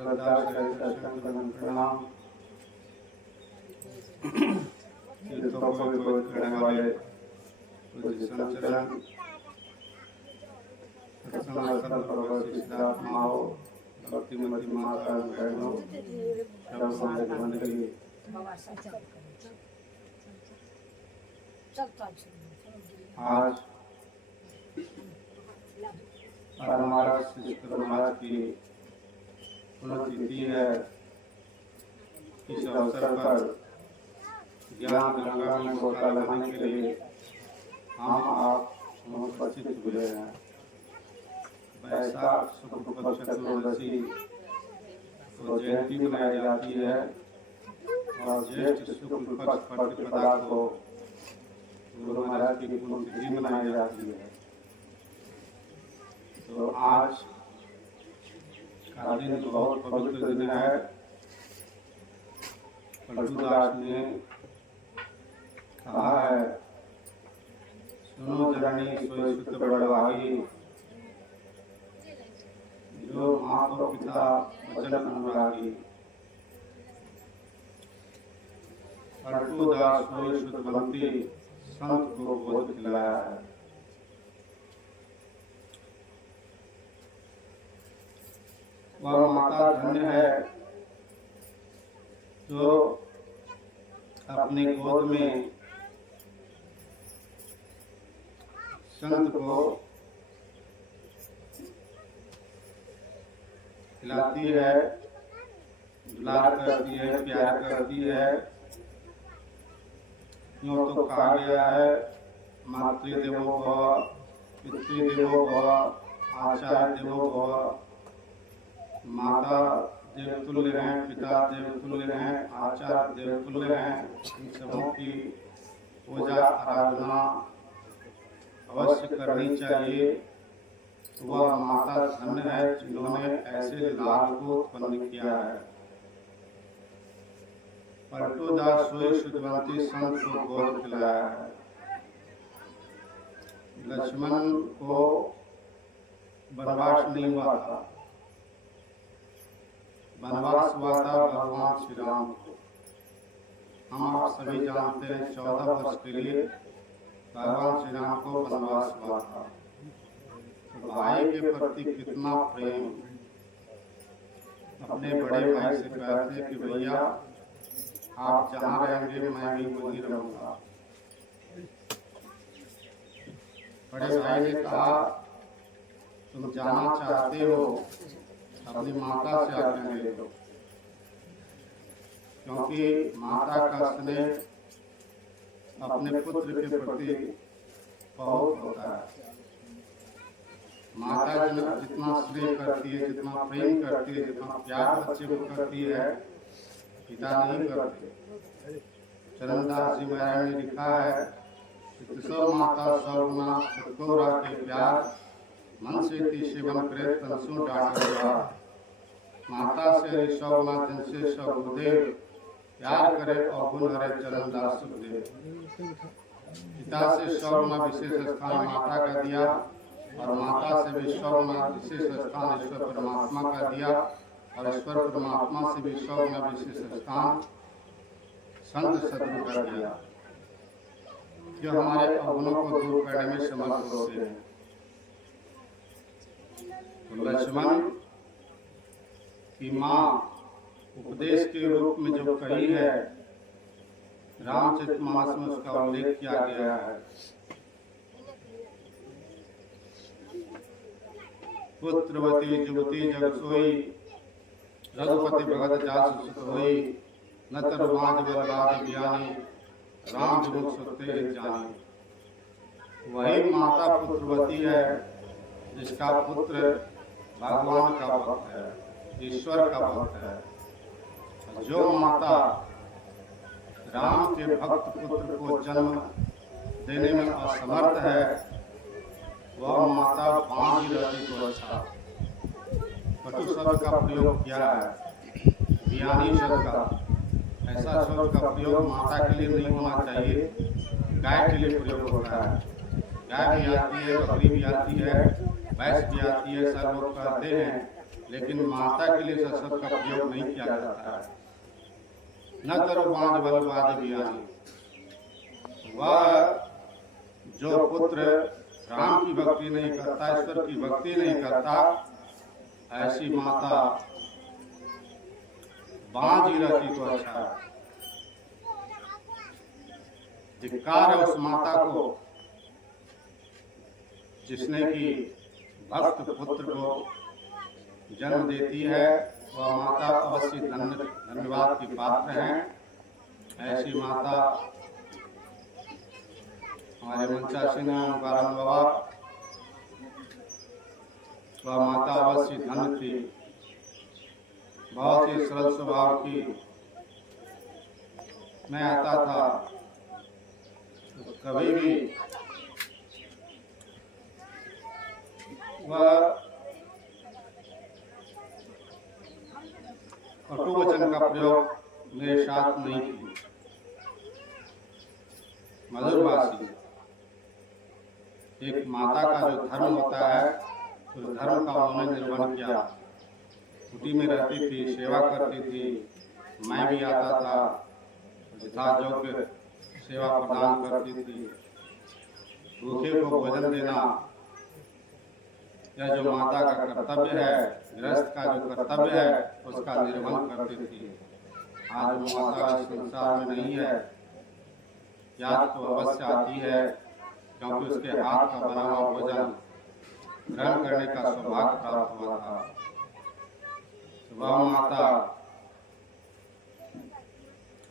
श्रद्धा सहित दर्शन करने प्रणाम। तीर्थों को भी पवित्र करने वाले पूज्य संचरण सत्संग भगवत सिद्धार्थ माओ भक्तिमती माता बहनों सब संगत मंडली, आज महाराज श्री महाराज की पुण्यतिथि है। इस अवसर पर ज्ञान गंगा में गोता लगाने के लिए हम आप उपस्थित हुए हैं। वैशाख शुक्ल पक्ष चतुर्दशी को जयंती मनाई जाती है और ज्येष्ठ शुक्ल पक्ष प्रतिपदा को गुरु महाराज की पुण्यतिथि मनाई जाती है। तो आज का दिन बहुत पवित्र दिन है। पलटूदास ने कहा है, सुनो जननी सोई सुत बड़भागी, जो माँ को पिता वचन अनुरागी। पलटूदास सोई सुत बनती, संत को बोध खिलाया है। वह माता धन्य है जो अपने गोद में संत को खिलाती है, दुलार करती है, प्यार करती है। यूँ तो कहा गया है, मातृदेवो भव, पितृदेवो भव, आचार्य देवो भव। माता देवतुल्य हैं, पिता देवतुल्य हैं, आचार्य देवतुल्य हैं। इन सबों की पूजा आराधना अवश्य करनी चाहिए। वह माता धन्य है जिन्होंने ऐसे लाल को उत्पन्न किया है। पलटूदास सोई सुतवंती संत को गोद खिलाया है। लक्ष्मण को वनवास नहीं हुआ था, वनवास हुआ था भगवान श्री राम को। हम आप सभी जानते हैं 14 वर्ष के लिए भगवान श्री राम को वनवास हुआ था। तो भाई के प्रति कितना प्रेम। अपने बड़े भाई से कहते कि भैया आप जहाँ रहेंगे मैं भी वहीं रहूंगा। बड़े भाई ने कहा, तुम जाना चाहते हो अपनी माता से आज्ञा ले लो, क्योंकि माता का स्नेह अपने पुत्र के प्रति बहुत होता है। माता जितना स्नेह करती है, जितना प्रेम करती है, जितना प्यार बच्चे को करती है, पिता नहीं करते। चरणदास जी महाराज ने लिखा है, सौ माता सौ गुना सतगुरु के प्यार, मन से ती सेवन करे तनसु डांट। माता से 100 गुना, जिनसे 100 गुरुदेव, प्यार करे और गुण हरे चरणदास सुखदेव। पिता से 100 गुना विशेष स्थान माता का दिया और माता से भी 100 गुना विशेष स्थान ईश्वर परमात्मा का दिया और ईश्वर परमात्मा से भी 100 गुना विशेष स्थान संत सदगुरु कर दिया, जो हमारे अवगुणों को दूर करने में समर्थ होते हैं। लक्ष्मण की माँ उपदेश के रूप में जो कही है, रामचरितमानस में उसका उल्लेख किया गया है। पुत्रवती जुवती जग सोई, रघुपति भगत जासु सुत होई। न तरु बाँझ बरबाद बियानी, राम जुमुख सुते जानी। वही माता पुत्रवती है जिसका पुत्र भगवान का भक्त है, ईश्वर का भक्त है। जो माता राम के भक्त पुत्र को जन्म देने में असमर्थ है, वह माता बाँझ रहती तो अच्छा। कटु शब्द का प्रयोग किया है, बियानी शब्द का। ऐसा शब्द का प्रयोग माता के लिए नहीं होना चाहिए, गाय के लिए प्रयोग होता है। गाय भी आती है, बकरी भी आती है, भैंस भी आती है। ऐसा लोग कहते हैं लेकिन माता के लिए शब्द का प्रयोग नहीं किया जाता है। न करो बांझ बल बाज बियानी, वह जो पुत्र राम की भक्ति नहीं करता, ईश्वर की भक्ति नहीं करता, ऐसी माता बांझ ही रहती तो अच्छा है। धिक्कार है उस माता को जिसने की भक्त पुत्र को जन्म देती है। वह माता अवश्य धन्यवाद की पात्र हैं। ऐसी माता हमारे मंचा सिंह ओंकारानंद बाबा, वह माता अवश्य धन्य थी, बहुत ही सरल स्वभाव की। मैं आता था तो कभी भी वह कटु वचन का प्रयोग मेरे साथ नहीं की। मधुरभाषी एक माता का जो धर्म होता है, उस धर्म का उन्होंने निर्वहन किया। कुटी में रहती थी, सेवा करती थी, मैं भी आता था, यथायोग्य सेवा प्रदान करती थी। भूखे को भोजन देना यह जो माता का कर्तव्य है, गृहस्थ का जो कर्तव्य है, उसका निर्वहन करती थी। आज वो माता इस संसार में नहीं है, याद तो अवश्य आती है, क्योंकि उसके हाथ का बना हुआ भोजन ग्रहण करने का सौभाग्य प्राप्त हुआ था। वह माता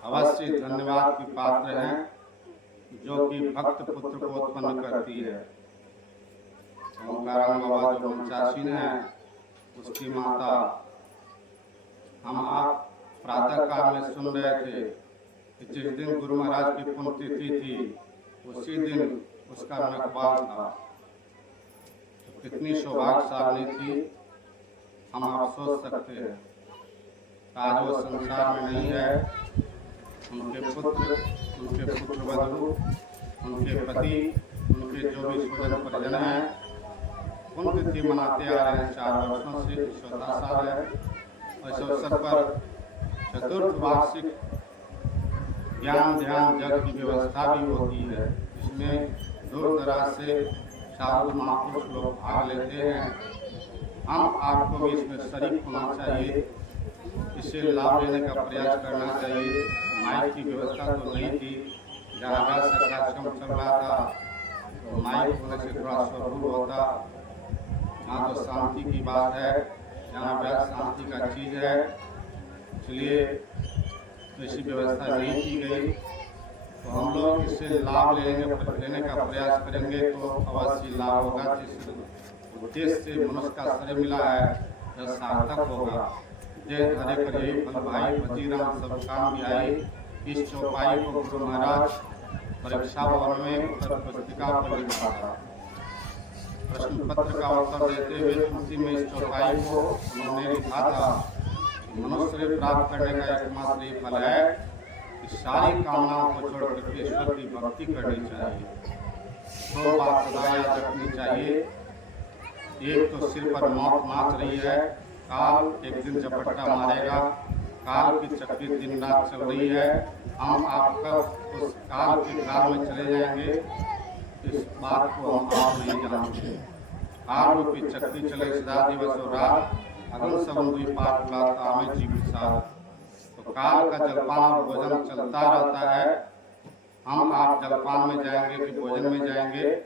अवश्य धन्यवाद की पात्र हैं, जो कि भक्त पुत्र को उत्पन्न करती है। ओंकारानंद बाबा जो मंचासीन है, उसकी माता हम आप प्रातः काल में सुन रहे थे कि जिस दिन गुरु महाराज की पुण्यतिथि थी, उसी दिन उसका नखवाल था। तो कितनी सौभाग्यशाली थी, हम आप सोच सकते हैं। आज वो संसार में नहीं है। उनके पुत्र, उनके पुत्रवधू, उनके पति, उनके जो भी स्वजन परिजन हैं, पुण्यतिथि मनाते आ रहे हैं 4 वर्षों से, 14 साल है। इस अवसर पर चतुर्थ वार्षिक ज्ञान ध्यान जग की व्यवस्था भी होती है। इसमें दूर दराज से साधु महापुरुष लोग भाग लेते हैं। हम आपको भी इसमें शरीक होना चाहिए, इससे लाभ लेने का प्रयास करना चाहिए। माइक की व्यवस्था तो नहीं थी, जहाँ राज्य सरकार चल रहा था तो माइक होने से थोड़ा स्वरूप होता। यहाँ तो शांति की बात है, यहाँ व्यास शांति का चीज़ है, इसलिए ऐसी व्यवस्था नहीं की गई। तो हम लोग इससे लाभ लेने का प्रयास करेंगे तो अवश्य लाभ होगा। जिस उद्देश्य से मनुष्य का शरीर मिला है, यह सार्थक होगा। जय धरे कर यही फल भाई, बजीराम सब काम भी आई। इस चौपाई को गुरु महाराज परीक्षा भवन में उत्तर पुस्तिका पर लिखा था। प्रश्न पत्र का उत्तर देते हुए उसी में इस चौपाई को उन्होंने लिखा था, मनुष्य प्राप्त करने का एकमात्र ये फल है कि सारी कामनाओं को छोड़कर ईश्वर की भक्ति करनी चाहिए। 2 बात सदा याद रखनी चाहिए। एक तो सिर पर मौत नाच रही है, काल एक दिन झपट्टा मारेगा, काल की चक्री दिन रात चल रही है। हम आपका उस काल के काल में चले जाएंगे, इस बात को हम आप नहीं जानते। काल रूपी चक्री चले सदा दिवस और रात, अगल समुद्री पार बुलाता हमें जीवित साथ। तो काल का जलपान और भोजन चलता रहता है। हम आप जलपान में जाएंगे कि भोजन में जाएंगे,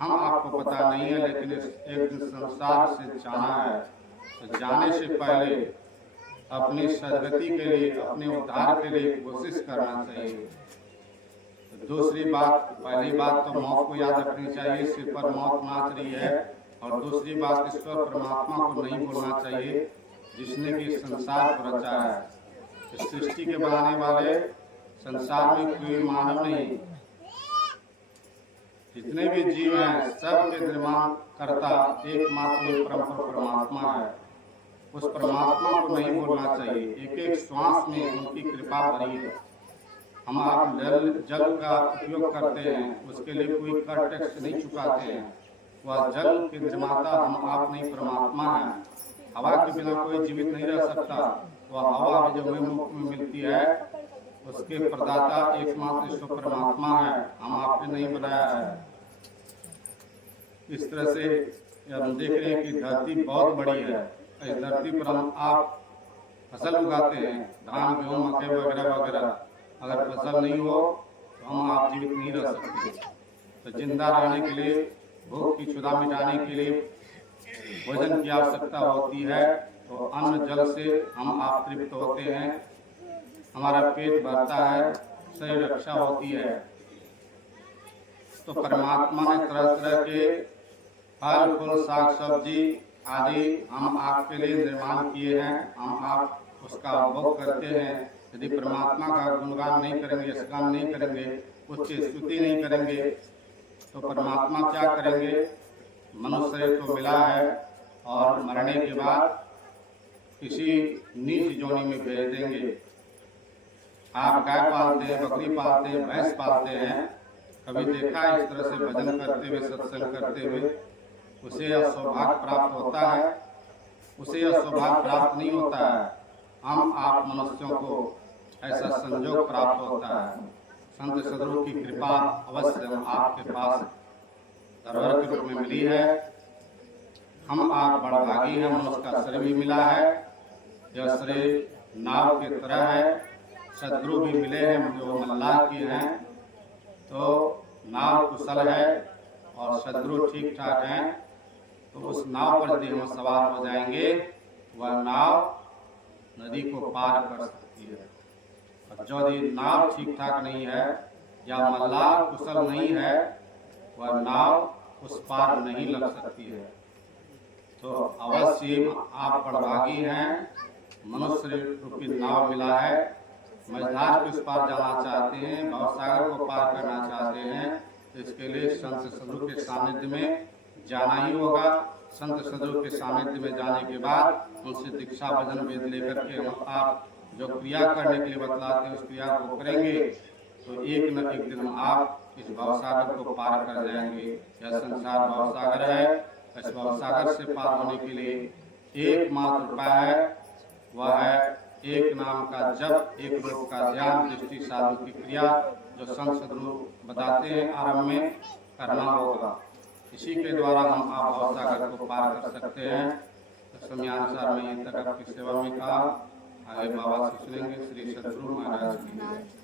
हम आपको पता नहीं है, लेकिन एक दिन संसार से जाना है। तो जाने से पहले अपनी सदगति के लिए, अपने उद्धार के लिए कोशिश करना चाहिए। तो दूसरी बात, पहली बात तो मौत को याद रखनी चाहिए, सिर पर मौत नाच रही है। और दूसरी बात, ईश्वर परमात्मा को नहीं भूलना चाहिए, जिसने कि संसार को रचा है। इस सृष्टि के बनाने वाले संसार में कोई मानव नहीं, जितने भी जीव हैं सब के निर्माण करता एकमात्र परमात्मा है। उस परमात्मा को नहीं भूलना चाहिए। एक एक श्वास में उनकी कृपा भरी है। हम आप जल का उपयोग करते हैं, उसके लिए कोई कर टैक्स नहीं चुकाते हैं। वह जल के निर्माता हम आप नहीं, परमात्मा है। हवा के बिना कोई जीवित नहीं रह सकता। वह हवा भी जो हमें मुफ्त में मिलती है, उसके प्रदाता एकमात्र ईश्वर परमात्मा है, हम आपने नहीं बनाया है। इस तरह से हम देख रहे हैं कि धरती बहुत बड़ी है। इस धरती पर हम आप फसल उगाते हैं, धान गेहूँ मकई वगैरह वगैरह, अगर फसल नहीं हो तो हम आप जीवित नहीं रह सकते। तो जिंदा रहने के लिए, भूख की क्षुधा मिटाने के लिए भोजन की आवश्यकता होती है। तो अन्न जल से हम आप तृप्त होते हैं, हमारा पेट भरता है, शरीर रक्षा होती है। तो परमात्मा ने तरह तरह के फल फूल साग सब्जी आदि हम आपके लिए निर्माण किए हैं, हम आप उसका उपभोग करते हैं। यदि परमात्मा का गुणगान नहीं करेंगे, यशगान नहीं करेंगे, उसकी स्तुति नहीं करेंगे, तो परमात्मा क्या करेंगे? मनुष्य शरीर को मिला है और मरने के बाद किसी नीच योनि में भेज देंगे। आप गाय पालते हैं, बकरी पालते हैं, भैंस पालते हैं, कभी देखा इस तरह से भजन करते हुए, सत्संग करते हुए उसे यह सौभाग्य प्राप्त होता है? उसे यह सौभाग्य प्राप्त नहीं होता है। हम आप मनुष्यों को ऐसा संजोग प्राप्त होता है। संत सदगुरु की कृपा अवश्य हम आपके पास धरोहर के रूप में मिली है। हम आप बड़भागी हैं, मनुष्य का शरीर भी मिला है। यह शरीर नाव की तरह है। सदगुरु भी मिले हैं जो मल्लाह की हैं, तो नाव कुशल है और सदगुरु ठीक ठाक हैं, तो उस नाव पर यदि हम सवार हो जाएंगे, वह नाव नदी को पार कर सकती है। और जो यदि नाव ठीक ठाक नहीं है या मल्लाह कुशल नहीं है, वह नाव उस पार नहीं लग सकती है। तो अवश्य आप बड़भागी हैं, मनुष्य रूपी नाव मिला है। मझधार के उस पार जाना चाहते हैं, भवसागर को पार करना चाहते हैं, तो इसके लिए संत सदगुरु के सानिध्य में जाना ही होगा। संत सदगुरु के सानिध्य में जाने के बाद उनसे दीक्षा भजन वेद लेकर के हम आप जो क्रिया करने के लिए बतलाते हैं, उस क्रिया को करेंगे, तो एक न एक दिन आप इस भवसागर को पार कर जाएंगे। यह संसार भवसागर है। इस भवसागर से पार होने के लिए एकमात्र उपाय है, वह है एक नाम का जप, एक रूप का ध्यान, दृष्टि साधु की क्रिया, जो संत सदगुरु बताते हैं आरंभ में करना होगा। इसी के द्वारा हम आप भवसागर को पार कर सकते हैं। तो समयानुसार मैं ये तक आपकी सेवा में कहा, आगे बाबा से सुनेंगे। श्री सदगुरु महाराज की।